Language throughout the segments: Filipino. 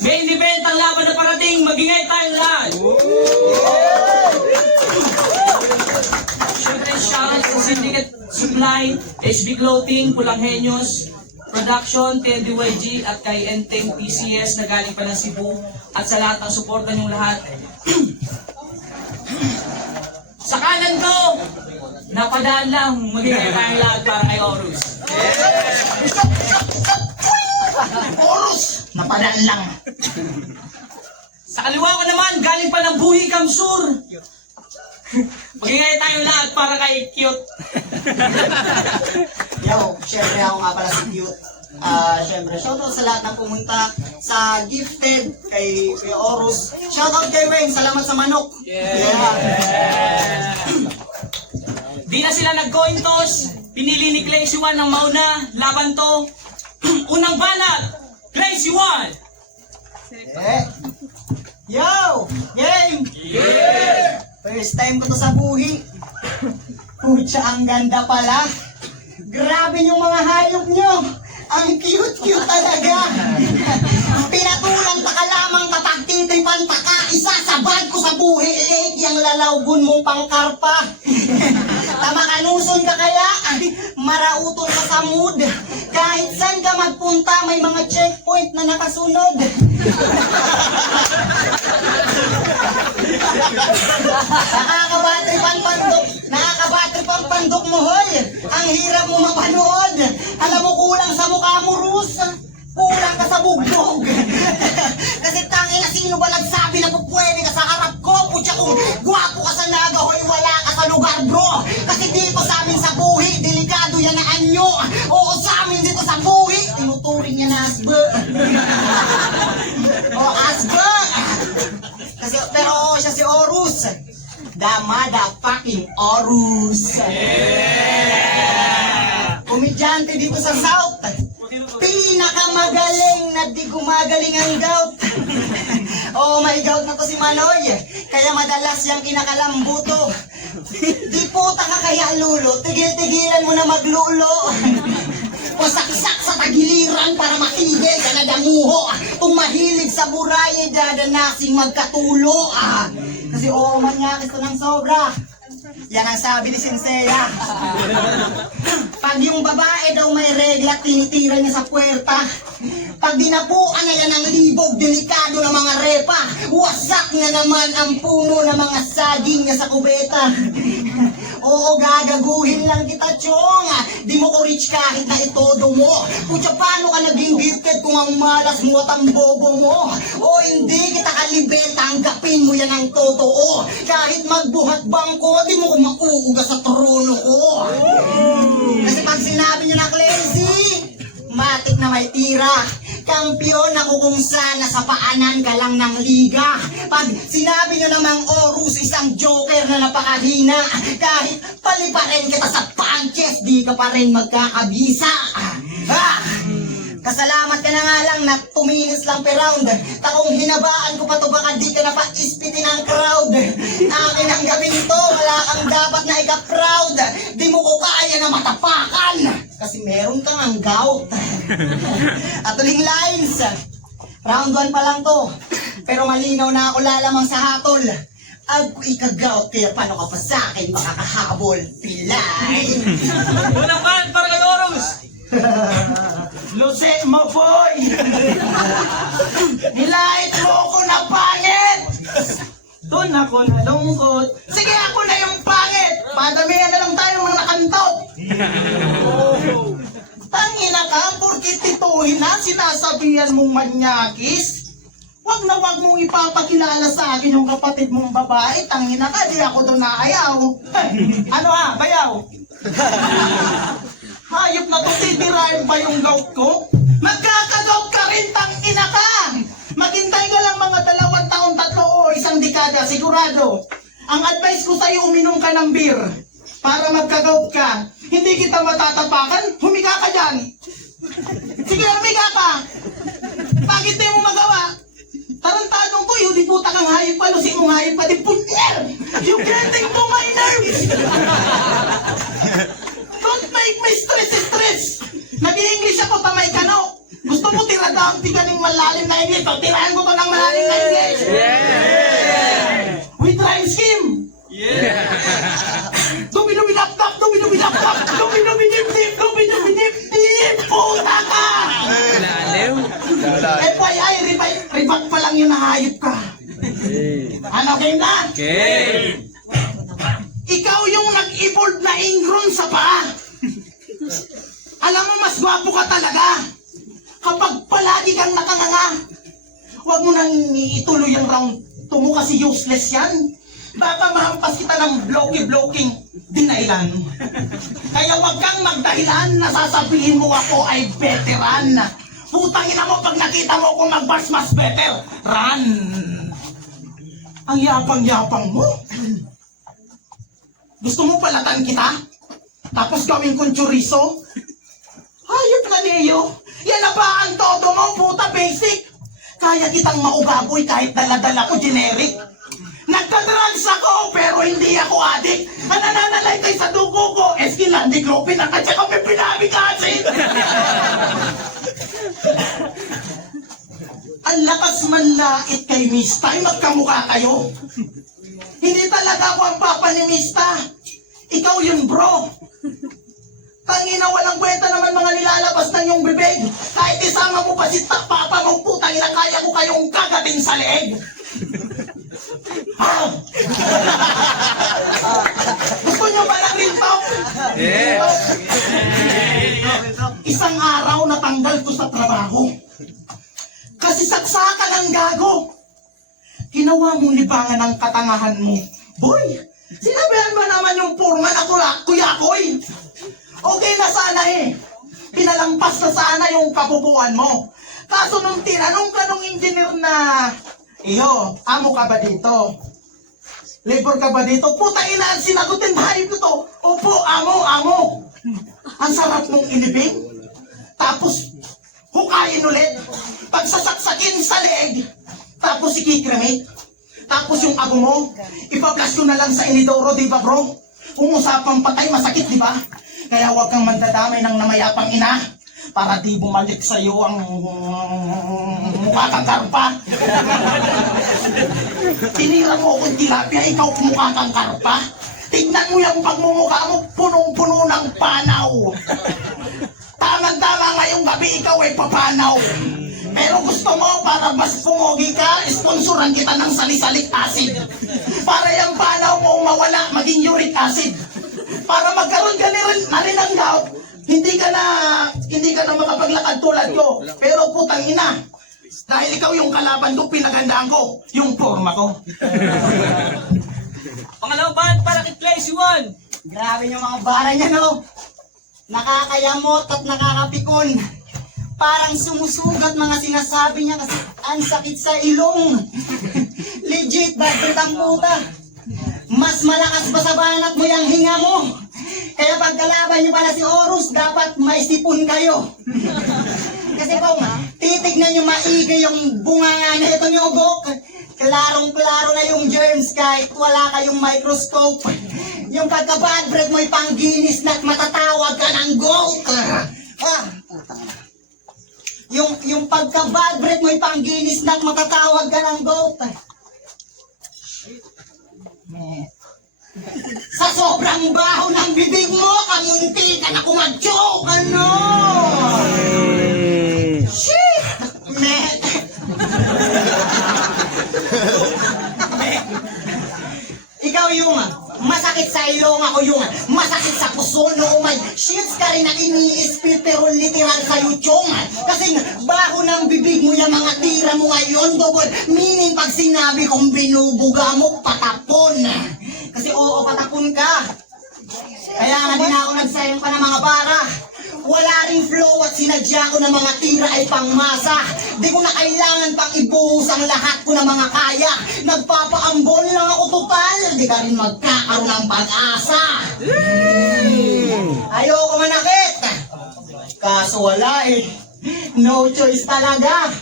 Main event ang laban na parating, magingay tayo lahat. Siyempre, shoutout sa Syndicate Supply, HB Clothing, Pulang Henyos, Production, TNDYG at kay Enteng PCS na galing pa ng Cebu at sa lahat ng suporta niyong lahat. Sa kanan ko, napadaan lang, magiging tayo lahat para kay Horus. Horus! Napadaan lang. Sa kaliwa ko naman, galing pa ng Buhi Kamsur. Magiging tayo lahat para kay Cute. Yo, syempre ako nga pala si Cute. Syempre, shoutout sa lahat ng pumunta sa Gifted, kay Horus. Shoutout kay Wayne, salamat sa manok. Di na sila nag-coin toss. Pinili ni Crazy One ang mauna. Laban to. Unang banat, Crazy One. Yo! Game! First time ko to sa buhi. Pucha, ang ganda pala. Grabe yung mga hayop nyo. Ang cute-cute talaga. Pinatulang pa ka lamang kapagtitripan pa ka. Isasabad ko sa buhi. Yung lalawgon mong pangkarpa. Tamakanuson ka kaya. Marauton ka sa mood. Kahit saan ka magpunta, may mga checkpoint na nakasunod. Nakakabatri pang pandok mo, hoy. Ang hirap mo mapanood. Alam mo, kulang sa mukha mo, Rus. Kulang ka sa bugbog. Kasi tangina, sino ba nagsabi na pupwede ka sa harap ko? Putya, kung gwapo ka sa naga, hoy, wala ka sa lugar, bro. Kasi dito sa amin sa buhi, delikado yan na anyo. Oo, sa amin dito sa buhi, tinuturing niya na asbe. Oh, asbe. Kasi, pero oo, siya si Horus. The motherfucking Horus. Komedyante dito sa South. Pinakamagaling na di gumagaling ang gout. Oh, may gout na to si Manoy. Kaya madalas yung kinakalambuto. Di puta ka kaya lulo, tigil-tigilan mo na maglulo. Pasaksak sa tagiliran para matigil ka na damuho. Kung mahilig sa buray, dadanasing magkatulo. Kasi oo, manyakis to ng sobra. Yan ang sabi ni Senseiya. Pag yung babae daw may regla, tinitira niya sa puwerta. Pag dinapuan na yan ng libog, delikado na mga repa. Wasak na naman ang puno ng mga saging niya sa kubeta. Oo, gagaguhin lang kita, chong. Di mo ko rich kahit na itodo mo. Putya, paano ka naging gifted kung ang malas mo at ang bobo mo? O hindi kita kalibel, tanggapin mo yan ang totoo. Kahit magbuhat bangko, di mo ko mauuga sa trono ko. Kasi pag sinabi niyo na crazy, matik na may tira. Kampiyon ako kung sana sa paanan ka lang ng liga. Pag sinabi nyo namang Horus, isang joker na napakahina. Kahit paliparin kita sa punches, di ka pa rin magkakabisa. Kasalamat ka na nga lang na 2 minutes lang per round. Takong hinabaan ko pa to, baka di ka na pa-ispitin ang crowd. Akin ang gabing to, wala kang dapat na ika-proud. Di mo ko kaya na matapakan, kasi meron kang ang gout. At uling lines, round 1 pa lang to, pero malinaw na ako lalamang sa hatol. Ag ko ika-gout, kaya paano ka pa sa akin makakahabol? Pilay! Unang ban para kay Horus. Luce mo, boy! Nilait mo ko na pangit! Doon ako nalungkot. Sige, ako na yung pangit! Padamihan na lang tayo mga nakantot! Tangina ka, porkit tituhin na, sinasabihan mong manyakis? Wag na wag mong ipapakilala sa akin yung kapatid mong babae. Tangina ka, di ako doon naayaw. Ano ha, bayaw? Hayop na to, titirahin ba yung gout ko? Magkakagout ka rin, tangina ka! Maghintay ka lang mga 2 taon, 3 o 1 dekada, sigurado. Ang advice ko sa'yo, uminom ka ng beer para magka-gout ka. Hindi kita matatapakan, humiga ka dyan. Sige, humiga ka. Bakit di mo magawa? Tarantadong ko, yun di puta kang hayop pa, lusin mong hayop pa, di punyer! You're getting to my nerves! Don't make me stress! Nag-i-English ako, tamay ka no? Gusto Gusto mo tiraga ang tiga ng malalim na English? So, tirahan ko to ng malalim na English. With rhyme scheme. Dubi-dubi-dap-dap, dubi-dubi-dap-dap, dubi-dubi-dip-dip, dubi-dubi-dip-dip, puta ka! FYI, rebat pa lang yung nahayop ka. Ano, game na? Ikaw yung nag-evolve na ingron sa paa. Alam mo, mas gwapo ka talaga kapag palagi kang nakanganga. Huwag mo nang ituloy ang round 2 mo kasi useless yan. Baka mahampas kita ng bloky-bloking dinailan. Kaya huwag kang magdahilan na sasabihin mo ako ay veteran. Putang ina mo pag nakita mo kung mag-bars mas better. Run! Ang yapang-yapang mo. Gusto mo palatan kita? Tapos gawin kong chorizo? Hayop na Leo. Yan na ba ang todo mo, puta basic? Kaya kitang maubaboy kahit dala-dala ko generic. Nagka-drugs ako, pero hindi ako addict. Ang nananalay kay sa dugo ko, eskinandiclopin at saka may pinamig acid. Ang lakas manlait kay Mista, ay magkamukha kayo. Hindi talaga ako ang papa ni Mista. Ikaw yun, bro. Tangina, walang kwenta naman mga nilalabas ng iyong bibig. Kahit isama mo pa si papa mong putang ina, kaya ko kayong kagatin sa leeg. Ah! Gusto nyo ba ng real talk? Isang araw natanggal ko sa trabaho. Kasi saksakan ang gago. Ginawa mong libangan ng katangahan mo. Boy, sinabihan ba naman yung foreman ako kuyakoy? Okay na sana eh. Pinalampas na sana yung kabubuan mo. Kaso nung tinanong ka nung engineer na, iyo, amo ka ba dito? Labor ka ba dito? Puta ina, sinagutin bahayip ko to. Opo, amo. Ang sarap mong inibig. Tapos, hukayin ulit. Pagsasaksakin sa leeg. Tapos ikikremate. Tapos yung abo mo, ipaplas ko na lang sa inidoro, di ba bro? Kung usapang patay, masakit, di ba? Kaya huwag kang mandadamay ng namayapang ina para di bumalik sa'yo ang mukha kang karpa. Tinira mo akong tilapia, ikaw mukha kang karpa. Tignan mo yung pagmumukha mo, punong-puno ng panaw. Tamang-tama ngayong gabi, ikaw ay papanaw. Pero gusto mo, para mas pumogi ka, sponsoran kita ng salisalic acid. Para yung panaw mo mawala, maging uric acid. Para magkaroon ka na rin ng gout, hindi ka na makapaglakad tulad ko. Pero putang ina, dahil ikaw yung kalaban ko, pinagandaan ko yung forma ko. Pangalawang band para kay Clay Siwon. Grabe yung mga bara niya, no? Nakakayamot at nakakapikon. Parang sumusugat mga sinasabi niya kasi ang sakit sa ilong. Legit, bad ang puta. Mas malakas pa sa banat mo yung hinga mo. Kaya pagkalaban niyo pala si Horus, dapat may sipon kayo. Kasi kung titignan niyo maigi yung bunganga na ito niyo, Gok, klarong-klaro na yung germs kahit wala kayong microscope. Yung pagka-bad breath mo'y pangginis na't matatawag ka ng goat. Yung pagka-bad breath mo'y pangginis na't matatawag ka ng goat. Sa sobrang baho ng bibig mo, kamunti ka na kumag-choke, ano? Shit! Ikaw yung masakit sa ilong, ako yung masakit sa puso, no? May shits ka rin na ini-spit pero literal sa yuchong. Kasi baho ng bibig mo yung mga tira mo ngayon, double meaning pag sinabi kong binubuga mo, patapon. Kasi oo, patapon ka. Kaya nga din ako nagsayang pa ng mga bara. Wala ring flow at sinadya ko ng mga tira ay pangmasa. Di ko na kailangan pang ibuhos ang lahat ko ng mga kaya. Nagpapaambon lang ako total. Di ka rin magkakaroon ng pag-asa. Ayoko manakit. Kaso wala eh. No choice talaga.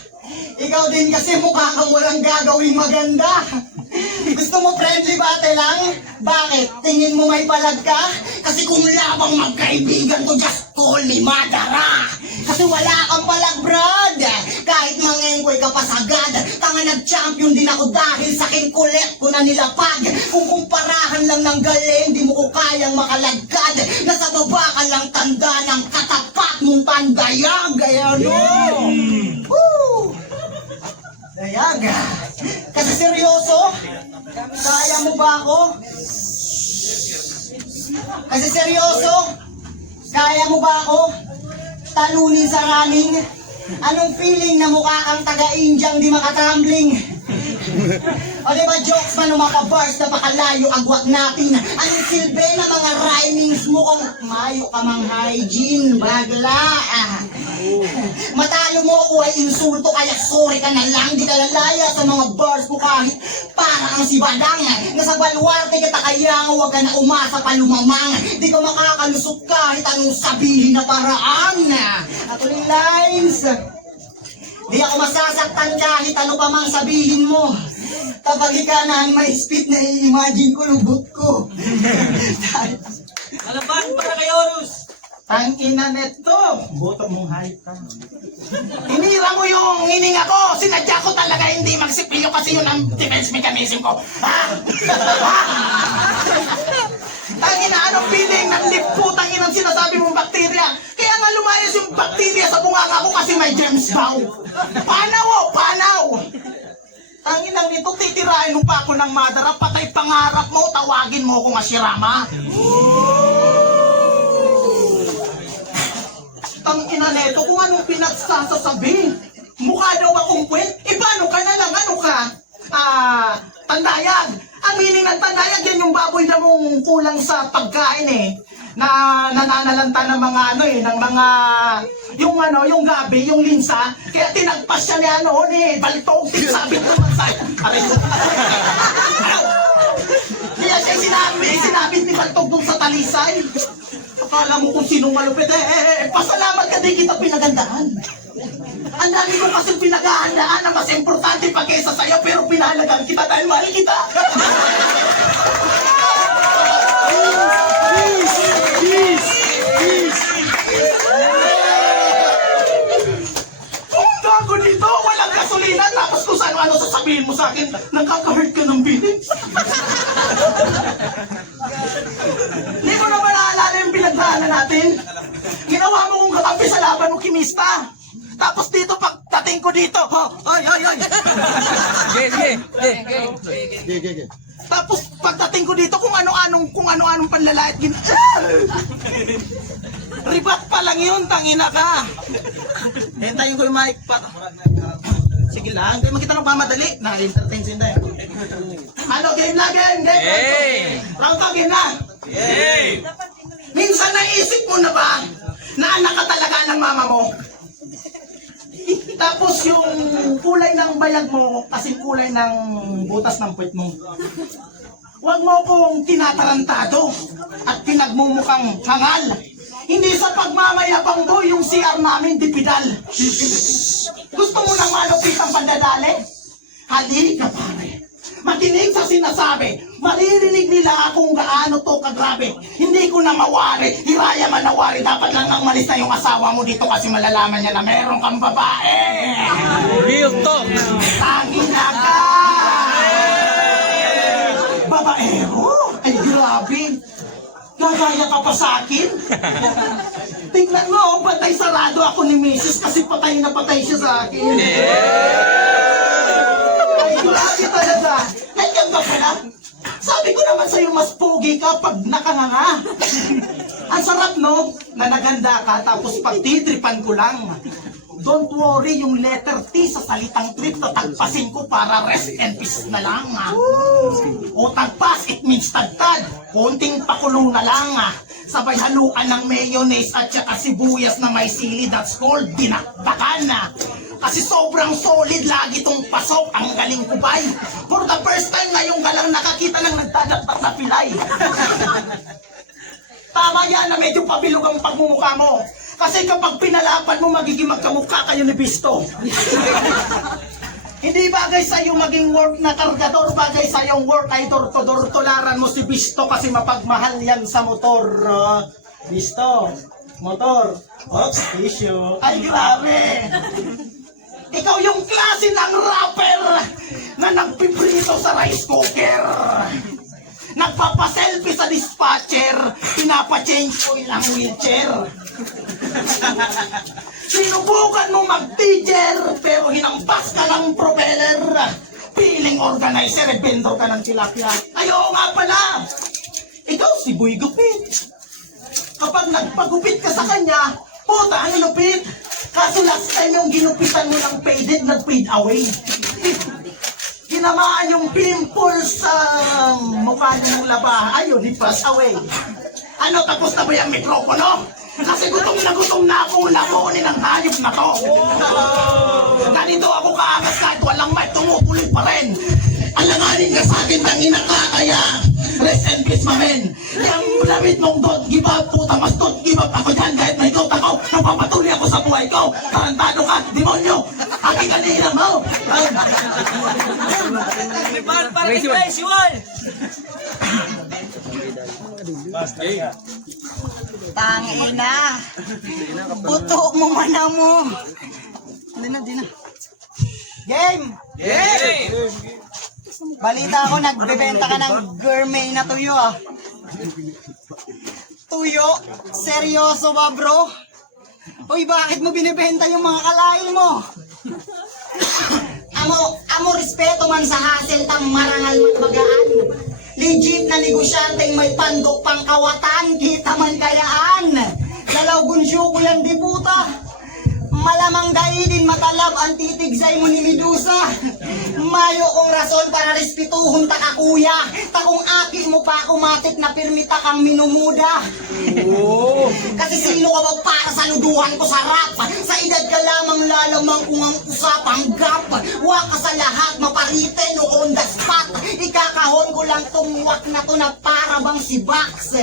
Ikaw din kasi mukha kang walang gagawing maganda. Gusto mo friendly battle lang? Bakit? Tingin mo may palag ka? Kasi kung labang magkaibigan ko, just call me Madara. Kasi wala kang palag, brad. Kahit mangengkoy ka pa sagad, tanga nag-champion din ako dahil sa kinkulit ko na nilapag. Kung kumparahan lang ng galing, di mo ko kayang makalagkad. Nasa baba ka lang tanda ng katapat mong tandayag. Ayan o. Woo! Dayag. Kasi seryoso? Kaya mo ba ako? Kasi seryoso? Kaya mo ba ako? Talunin sa running? Anong feeling na mukha kang taga-Indiang di makatumbling? O diba jokes man o mga bars na pakalayo agwat natin? Anong silbi na mga rhymings mo kung mayo ka mang hygiene, bagla? Matalo mo ako ay insulto kaya sorry ka na lang. Di ka lalaya sa mga bars ko kahit parang ang si Badang. Nasa baluarte kita kaya huwag ka na umasa pa lumamang. Di ka makakalusot kahit anong sabihin na paraan. Ako yung lines. Di ako masasaktan kahit ano pa mang sabihin mo. Kapag ikanahan may speed na i-imagine ko lubot ko. Alaban para kay Horus! Ang ina neto, boto mong hype ka. Tinira mo yung hininga ko. Sinadya ko talaga hindi magsipilyo kasi yun ang defense mechanism ko. Ha? Ha? Tangina, anong feeling ng liputang inang sinasabi mong bakterya? Kaya nga lumayas yung bakterya sa bunganga ko kasi may germs daw. Panaw o, panaw! Tanginang nito, titirain mo pa ako ng Madara, patay pangarap mo, tawagin mo ako Mashirama. Tangina nito, kung anong pinagsasasabi. Mukha daw akong kwet, paano ka na lang, ano ka? Tandayag. Ang meaning ng tandayag, yan yung baboy na mong kulang sa pagkain na nananalanta ng mga ng mga yung gabi, yung linsa, kaya tinagpas siya ni baltog, sabit naman sa aray ko. Kaya siya sinabit ni baltog dun sa talisay. Akala mo kung sinong malupit, pasalamat ka di kita pinagandaan. Ang dami ko kasi pinaghahandaan na mas importante pa kaysa sa'yo, pero pinahalagaan kita dahil mahal kita. Punta ako dito, walang gasolina, tapos kung ano sasabihin mo sa akin, nakaka-hurt ka ng feelings. Hindi mo naman naalala yung pinagdaanan natin? Ginawa mo kong kakampi sa laban mo, Kimista. Tapos dito, pagdating ko dito, ay. Sige. Tapos pagdating ko dito, kung ano-anong panlalait, ribat pa lang yun, tangina ka. Hintayin ko yung mic pa. Sige lang, hindi makita ng pamadali. Na-entertain si Inday. Ano, game na, game. Round 2, game na. Minsan naisip mo na ba na anak ka talaga ng mama mo? Tapos yung kulay ng bayag mo, kasing kulay ng butas ng puwet mo. Huwag mo kong tinatarantado at pinagmumukhang hangal. Hindi sa pagmamayabang mo yung CR namin dipidal. Gusto mo nang malupit ang pandadali? Halika pare. Makinig sa sinasabi. Maririnig nila kung gaano to kagrabe. Hindi ko na mawari. Hiraya manawari. Dapat lang nang malis na yung asawa mo dito kasi malalaman niya na meron kang babae. Real talk. Tangina ka! Babaero? Ay grabe. Gagaya ka pa sa akin? Tingnan mo, patay sarado ako ni Mrs. kasi patay na patay siya sa akin. Ay, grabe talaga. Ganyan ba pala? Sabi ko naman sa'yo, mas pogi ka pag nakanganga. Ang sarap, no? Na naganda ka, tapos pagtitripan ko lang. Don't worry, yung letter T sa salitang trip, tatagpasin ko para rest and peace na lang. O tagpas, it means tagtad. Konting pakulo na lang. Sabay haluan ng mayonnaise at saka sibuyas na may sili, that's called dinakdakan. Kasi sobrang solid, lagi tong pasok, ang galing kubay. For the first time ngayong galang nakakita ng nagdadakdak na pilay. Tama yan na medyo pabilog ang pagmumukha mo. Kasi kapag pinalapan mo, magiging magkamukha kayo ni Bisto. Hindi bagay sa'yo maging work na kargador, bagay sa'yo work ay door-to-door. Tularan mo si Bisto kasi mapagmahal yan sa motor. Bisto, motor. Oops, tissue. Ay, grabe! Ikaw yung klase ng rapper na nagpiprito sa rice cooker. Nagpapaselfie sa dispatcher, pinapa-change ko ilang wheelchair. Sinubukan mo mag-teacher, pero hinampas ka ng propeller. Feeling organizer, vendor ka ng tilapia. Ayaw nga pala, ikaw si Boy Gupit. Kapag nagpagupit ka sa kanya, puta, ang lupit. Kaso last time yung ginupitan mo ng faded, nag-fade away. Ginamaan yung pimples sa mukha niyo ng laba. Ayun, it pass away. Ano, tapos na ba yung mikropono? Kasi gutom na akong lamunin ang hayop na to. Ganito ako kaangas kahit walang mic, tumutuloy pa rin. Alanganin ka sa akin, tangina ka, kaya rest in peace, mamen. Yung lamit mong don't give up, puta, mas don't give up ako dyan kahit may doubt ako. Napapatuloy ako sa buhay ko. Tarantado ka, demonyo. Aking kanina mo. Para kay guys, yun! Tangina. Buto mo mana mo. Di na. Game! Balita ko, nagbebenta ka ng gourmet na tuyo ah. Tuyo? Seryoso ba bro? Uy, bakit mo binibenta yung mga kalain mo? amo respeto man sa hasil tang marangal magmagaan. Legit na negosyanteng may pandok pang kawatan, kita man kayaan. Dalaw gunsyo ko lang di puta. Malamang daidin matalab ang titigsay mo ni Medusa. Mayo kong rason para respetuhon ta ka kuya. Takong aki mo pa kumatik na pirmita kang minumuda. Kasi sino ka ba para saluduhan ko sa rap? Sa edad ka lamang lalamang kung ang usapang gap. Waka sa lahat mapariten o on the spot. Ikakahon ko lang tumuwak na to na para bang si Bax.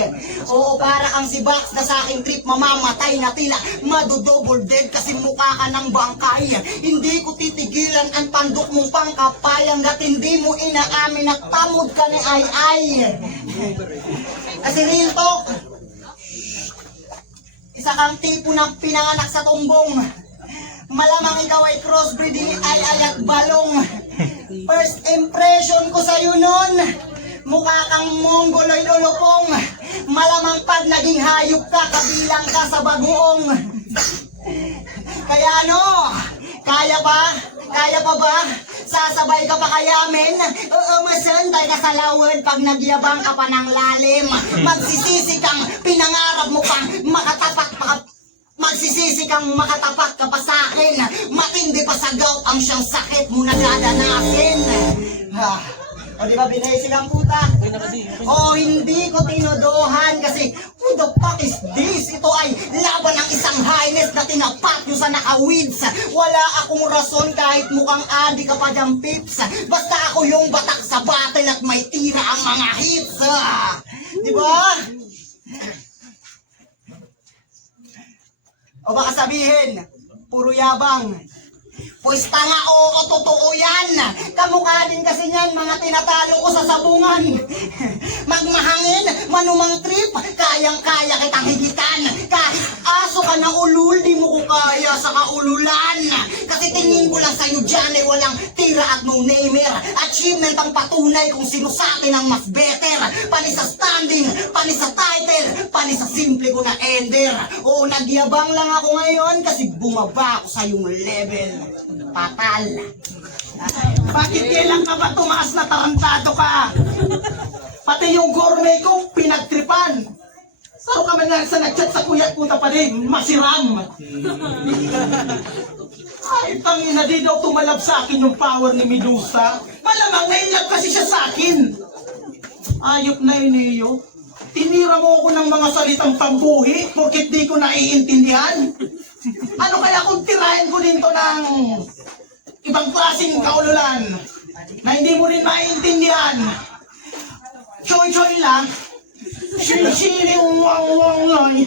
Oo, para kang si Bax na sa aking trip mamamatay na tila madodouble dead kasi mukha ka ng bangkay. Hindi ko titigilan ang pandok mong pangkapay hanggat hindi mo inaamin at tamod ka ni Ay. Kasi real talk, isa kang tipo ng pinanganak sa tumbong. Malamang ikaw ay crossbreed ni Ay at Balong. First impression ko sa'yo nun, mukha kang mongoloid o lupong. Malamang pag naging hayop ka, kabilang ka sa bagoong. Kaya ano, kaya pa ba? Sasabay ka pa kaya men? Oo, masantay ka sa lawad pag nagyabang ka pa ng lalim. Magsisisi kang pinangarap mo pang makatapat pa. Magsisisi kang makatapat ka pa sa akin. Matindi pa sa gout ang siyang sakit mo na dadanasin. O di ba binaysi kang puta? O hindi ko tinodohan kasi who the fuck is this? Ito ay laban ng isang highness na tinapat nyo sa naka-weeds. Wala akong rason kahit mukhang adi ka pa dyan pips. Basta ako yung batak sa battle at may tira ang mga hits. Di ba? O baka sabihin, puro yabang. Pues tanga, oo, totoo yan. Kamukha din kasi niyan, mga tinatalo ko sa sabungan. Magmahangin, manumang trip, kayang-kaya kitang higitan. Kahit aso ka na ulul, di mo ko kaya sa kaululan. Kasi tingin ko lang sa'yo dyan ay walang tira at no-namer. Achievement ang patunay kung sino sa atin ang mas better. Pani sa standing, pani sa title, pani sa simple ko na ender. Oo, nagyabang lang ako ngayon kasi bumaba ako sa iyong level. Patal. Bakit kailan ka ba tumaas na tarantado ka? Pati yung gourmet ko, pinagtripan. Saro ka man lang sa nag-chat sa kuya puta pa din, masiram. Ay, tangina, di daw tumalab sa akin yung power ni Medusa. Malamang nainlove kasi siya sa akin. Ayop na yun, Iyo. Tinira mo ako ng mga salitang pambuhi, porkit di ko naiintindihan. Ano kaya kung tirahin ko din to ng ibang klaseng kaululan na hindi mo rin maiintindihan? Choy-choy lang. Shiri-shiri, wang-wang-loy.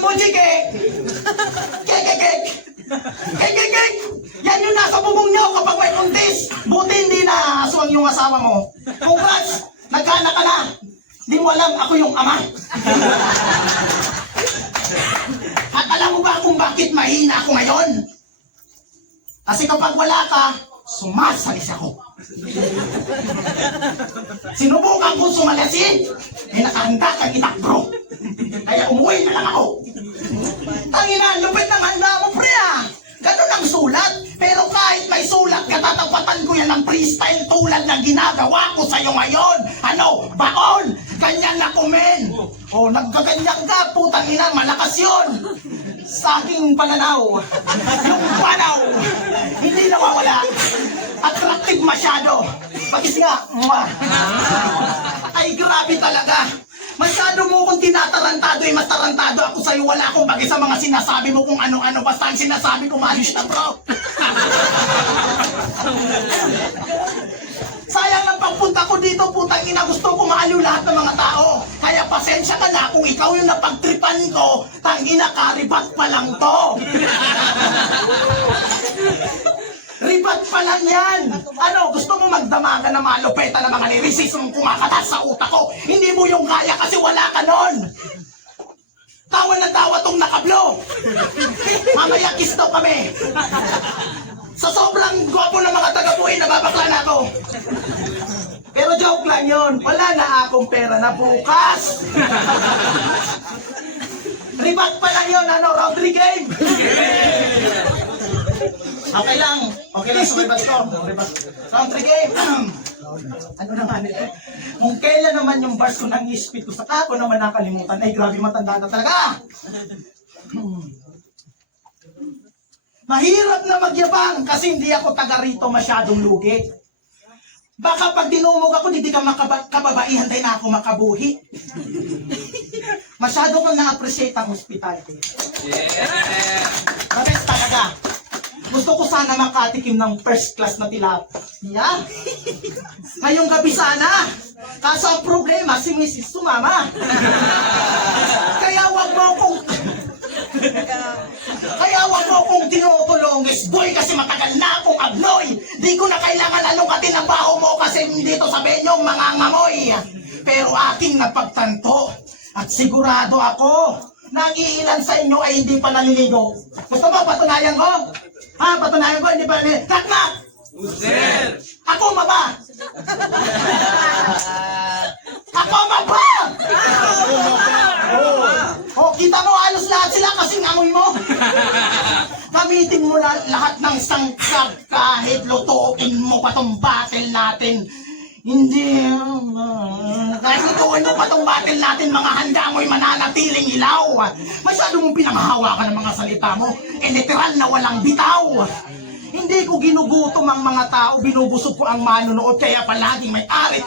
Mujike. Kekekek. Geng! Yan yung nasa bubong nyo kapag may kuntis. Buti hindi na aswang yung asawa mo. Congrats! Nagkaanak ka na. Di mo alam, ako yung ama. At alam mo ba kung bakit mahina ako ngayon? Kasi kapag wala ka, sumasalis ako. Sinubukan kong sumalasin, nakahanda kang itakbro. Kaya umuwi na lang ako. Tangina, lupit ng handa mo, pre ah. Ganun ang sulat. Pero kahit may sulat, katatapatan ko yan ng freestyle tulad ng ginagawa ko sa'yo ngayon. Ano? Baon! Ganyan ako, men. O, nagkaganyan ka, putang ina, malakas yun. Sa aking pananaw, yung panaw, hindi nawawala. Attractive masyado. Pagkis nga, ay grabe talaga. Masyado mo kung tinatarantado ay matarantado ako sa'yo. Wala akong bagay sa mga sinasabi mo kung ano-ano. Basta ang sinasabi ko, maayos na bro. Sayang ang pagpunta ko dito, putang ina, gusto ko maaliw lahat ng mga tao. Kaya pasensya ka na kung ikaw yung napagtripan ko, tangina ka, ribat pa lang to. Ribat pa lang yan. Ano, gusto mo magdamagan ng mga lupeta ng mga nirisis mong kumakatas sa utak ko? Hindi mo yung kaya kasi wala ka nun. Tawa ng tawa tong nakablo. Mamaya kiss daw kami. Sa sobrang gwapo ng mga taga-buhay, nababakla na ako. Pero joke lang yun. Wala na akong pera na bukas. Ribat pa lang yun. Ano, round 3 game? Okay lang sa ribat ko. Round 3 game. Ano naman ito? Kung kailan naman yung bars ko nang ispit ko sa kako naman nakalimutan. Ay, grabe, matanda na talaga. Mahirap na magyabang kasi hindi ako taga rito masyadong lugi. Baka pag dinumog ako, hindi ka kababaihan din ako makabuhi. Masyado kang na-appreciate ang hospitality. The best talaga. Gusto ko sana makatikim ng first class na tilapia. Ngayong gabi sana. Kaso ang problema, si Mrs. sumama. Kaya wag mo akong tinutulongis, boy, kasi matagal na akong agnoy. Di ko na kailangan alukatin ang baho mo kasi dito sa benyong mga ngamoy. Pero aking napagtanto at sigurado ako na ang iilan sa inyo ay hindi pa naliligo. Gusto mo patunayan ko? Ha, patunayan ko, hindi pa naliligo. Kakmak! Sir! Ako maba! Ako maba! Oh, kita mo, halos lahat sila kasing amoy mo. Gamitin mo lahat ng sangkap kahit lutuin mo pa tong battle natin. Hindi, kahit lutuin mo pa tong battle natin, mga handa mo'y mananatiling ilaw. Masyado mong pinanghahawakan ng mga salita mo. Literal na walang bitaw. Hindi ko ginugutom ang mga tao, binubusog ko ang manonood, kaya palaging may arit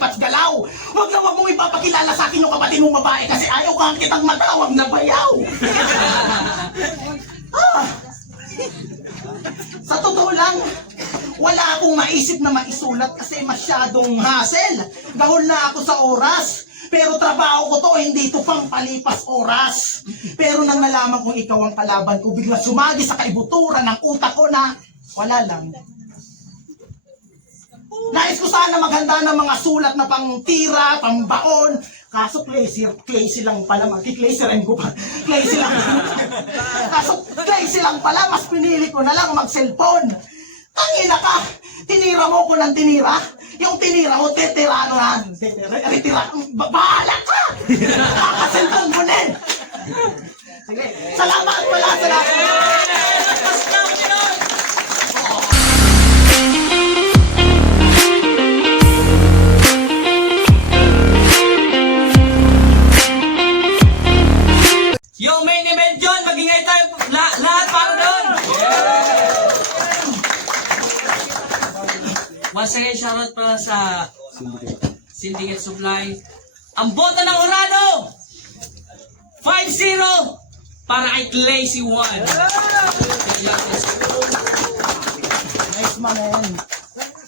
at galaw. Huwag mong ipapakilala sa akin yung kapatid mong babae kasi ayaw kang kitang matawag na bayaw. Sa totoo lang, wala akong maisip na maisulat kasi masyadong hassle. Gahol na ako sa oras. Pero trabaho ko to, hindi to pang palipas oras. Pero nang nalaman kong ikaw ang kalaban ko, bigla sumagi sa kaibuturan ng utak ko na wala lang. Nais ko sana maganda ng mga sulat na pang tira, pang baon. Kaso Clazy lang pala, magki-Clazy ko pa. Clazy lang. Kaso Clazy lang pala, mas pinili ko na lang mag-cellphone. Tangina ka! Tinira mo ko ng tinira? Yung tinira mo, tetirano na. Retira. Bahala ka! Kakaselfon mo na. Sige. Salamat pala. Yung main event yun, magingay tayo lahat para doon. Once again, shoutout para sa Syndicate Supply. Ang boto ng Urano, 5-0 para kay Clazy 1. Nice man.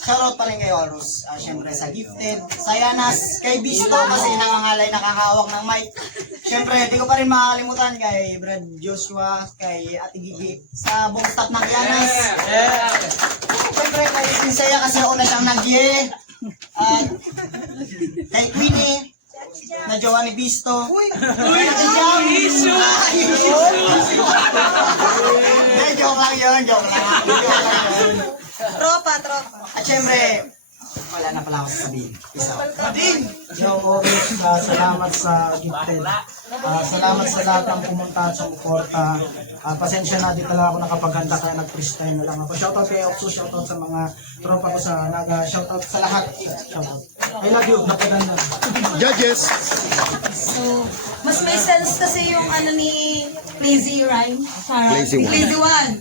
Shoutout pa rin kay Horus. Siyempre sa Gifted. Sa Yanas, kay Bisto kasi nangangalay nakakawak ng mic. Siyempre, di ko pa rin makakalimutan kay Brad Joshua, kay Ate Gigi, sa buong staff ng Yanas. Siyempre, kay Sinsaya kasi una siyang nag-ye. At kay Queenie, na jowa ni Bisto. Uy! Joke lang yun. Tropa. At syempre, wala na pala ako sasabihin. Peace out. Yo, okay. Salamat sa gifted. Salamat sa lahat ng pumunta at sumuporta. Pasensya na, di talaga ako nakapaghanda kaya nag-freestyle na lang ako. Shoutout kay Oxo, shoutout sa mga tropa ko sa Naga, shoutout sa lahat. Shoutout. I love you, napaganda. Judges. So, mas may sense kasi yung ano ni Lazy Rhyme. Lazy One. Lazy One.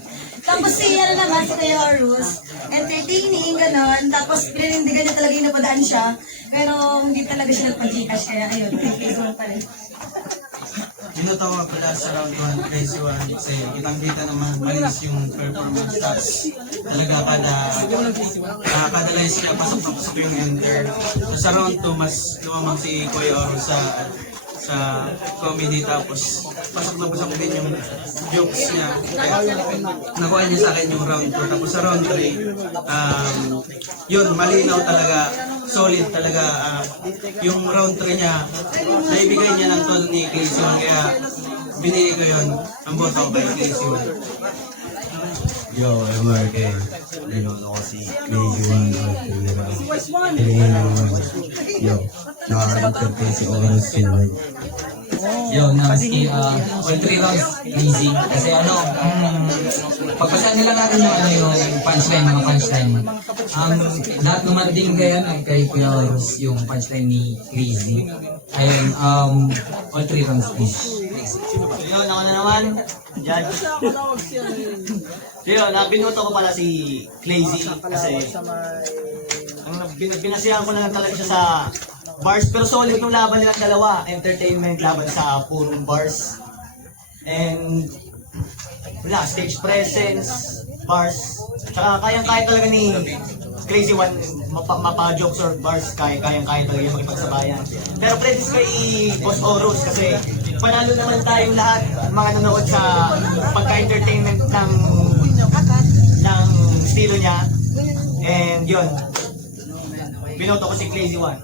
Tapos si ano naman, si Kuya Horus, entertaining, gano'n. Tapos pinanindigan niya talaga yung napadaan siya. Pero hindi talaga siya nagpa-Gcash, kaya ayun, Lazy One pa rin. Tinatawa pala sa round 1 kay Siwan kasi kitang-kita naman malinis yung performance tapos talaga kada lines niya pasok na pasok yung enter. So, sa round 2 mas lumamang si Kuya Oro sa comedy tapos pasok na pasok din yung jokes niya. Kaya nakuha niya sa akin yung round 2. Tapos sa round 3, yun, malinaw talaga, solid talaga. Yung round 3 niya, naibigay niya ng tono ni Clayson kaya binili ko yun. Ang boto ko kay Clayson. Yo, MRK. Nanono ko si Crazy One or Pira. Tingin naman. Yo, nakaka-entertain si Orange Silver. Yo, Namski, all 3 rounds, easy. Kasi pagpasan nila natin yung punchline, mga punchline. Lahat naman din kay Kuya Horus, yung punchline ni Crazy. Ayun, all 3 rounds, please. Yun, ako na naman. Judge. Yun, binuto ko pala si Crazy kasi binasihan ko na lang talaga siya sa bars. Pero solid yung laban nilang dalawa. Entertainment laban sa purong bars. And wala, stage presence, bars. Tsaka kayang-kaya talaga ni Crazy One mapa-jokes or bars. Kayang-kaya talaga yung makipagsabayan. Pero credits kay Boss Horus kasi panalo naman tayong lahat mga nanonood sa pagka-entertainment ng estilo niya. And yun, binoto ko si Crazy One.